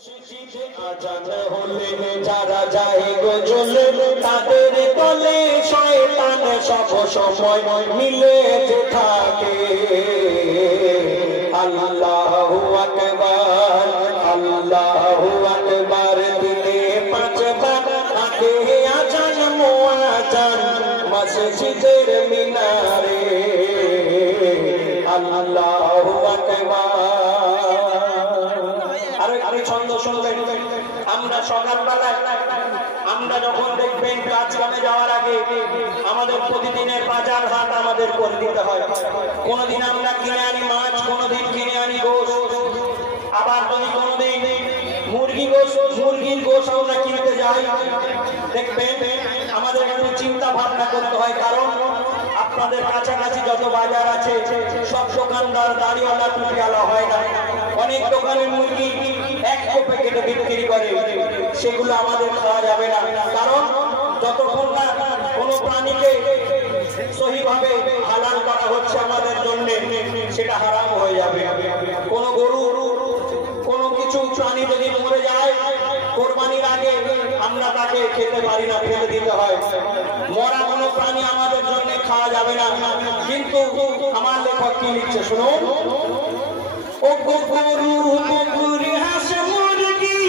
আজান হলে যারা যায় গো জ্বলে তাদের তলে শয়তান সব সময় মিলে থাকে। আল্লাহু আকবার আল্লাহু আকবার দিনে পাঁচবার আগে আজান মুআজ্জান মসজিদের মিনারে। আল্লাহু আকবার। আরে ছন্দ শুনবেন, আমরা সকালবেলায় আমরা যখন দেখবেন কাজ কামে যাওয়ার আগে আমাদের প্রতিদিনের বাজার হাট আমাদের করে দিতে হয়। কোনদিন আমরা কিনে আনি মাছ, কোনদিন কিনে আনি গোশ, আবার যদি কোনদিন মুরগির গোশ আমরা কিনতে যাই, দেখবেন আমাদের একটু চিন্তা ভাবনা করতে হয়। কারণ আপনাদের কাছাকাছি যত বাজার আছে সব দোকানদার দাড়িওয়ালা টুপিওয়ালা হয় না। অনেক দোকানের মুরগি এক প্যাকেটে বিক্রি করে, সেগুলো আমাদের খাওয়া যাবে না। কারণ যতক্ষণ না কোনো প্রাণীকে সহিভাবে হালাল করা হচ্ছে আমাদের জন্য, সেটা হারাম হয়ে যাবে। কোনো গরু কোনো কিছু প্রাণী যদি মরে যায় কোরবানির আগে আমরা তাকে খেতে পারি না, ফেলে দিতে হয়। মরা কোনো প্রাণী আমাদের জন্য খাওয়া যাবে না। কিন্তু আমার লেখক কি লিখছে শুনুন। ও গরু পুকুরি হাঁস মুরগি,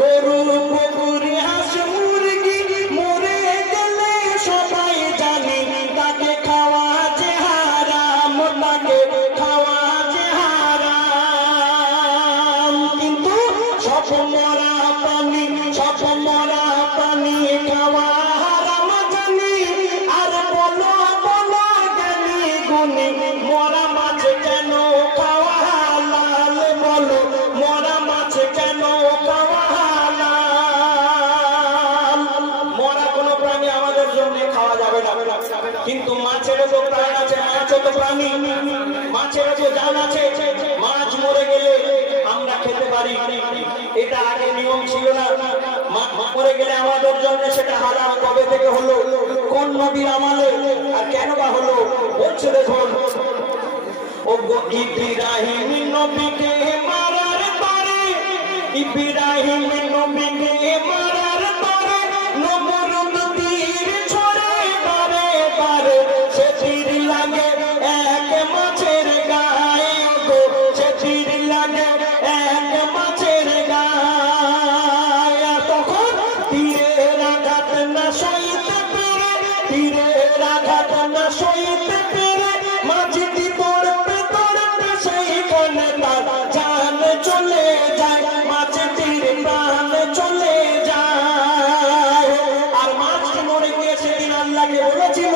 গরু পুকুরি হাঁস মুরগি মরে গেলে সবাই জানি তাকে খাওয়া যে হারাম, তাকে খাওয়া যে হারাম। কিন্তু সব মরা প্রাণী, সব মরা প্রাণী খাওয়া হারাম জানি। আর বলো বলো জ্ঞানী গুণী মরা মাছ কেন খাওয়া হালাল, বলো মরা মাছ কেন খাওয়া হালাল। মরা কোনো প্রাণী আমাদের জন্য খাওয়া যাবে না, কিন্তু মাছেরও তো প্রাণ আছে, মাছও তো প্রাণী, মাছেরও তো জান আছে। মাছ মরে গেলে আমরা খেতে পারি, এটা আগে নিয়ম ছিল না। মরে গেলে আমাদের জন্য সেটা হারাম। কবে থেকে হলো, কোন নবীর আমলে, আর কেন বা হলো বলছে দেখুন। ও গো ইব্রাহিম নবীকে মারার পরে, ইব্রাহিম নবীকে মারার পরে নমরুদ তীর ছড়ে বারে বারে, সে তীর লাগে এক মাছের গায়ে, গো সে তীর লাগে এক মাছের গায়ে। তখন তীরের আঘাত না সইতে পেরে, তীরের আঘাত না সইতে পেরে মাঝিটি পড়বে পড়বে সেইখানে তার জান চলে যায়, মাছটির প্রাণ চলে যায়। আর মাছটি মরে গিয়ে সেদিন আল্লাহকে বলেছিল,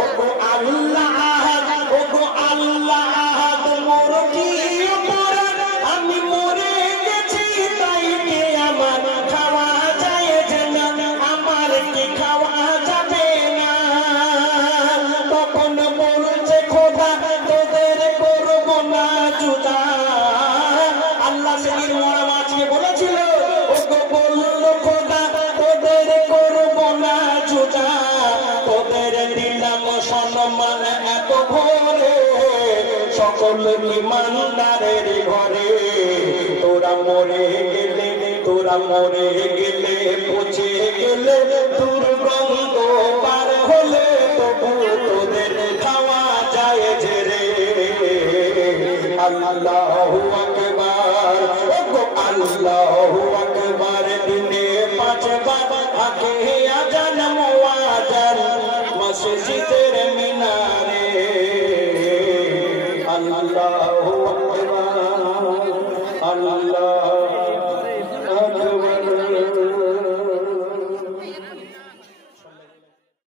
ও গো আল্লাহ আহাদ, ও গো আল্লাহ আহাদ, মোর কি অপরাধ, আমি মরে গেছি তাই কি আমার খাওয়া যায় যে না, আমার কি খাওয়া যাবে না। তখন বলছে খোদা তোদের করবো না জুদা। আল্লাহ সেদিন মরা মাছকে বলেছিল, ও গো বললো খোদা তোদের করবো না জুদা, তোদের দিলাম সম্মান এত ভরে সকল ইমানদারের ঘরে। তোরা মরে গেলে, তোরা মরে গেলে, পচে গেলে, দুর্গন্ধ পার হলে তবু তোদের খাওয়া যায় যে রে। আল্লাহু আকবার, ও গো আল্লাহু আকবার দিনে পাঁচবার আগে আজান মুআজ্জান মসজিদের মিনারে। আল্লাহু আকবার আল্লাহ।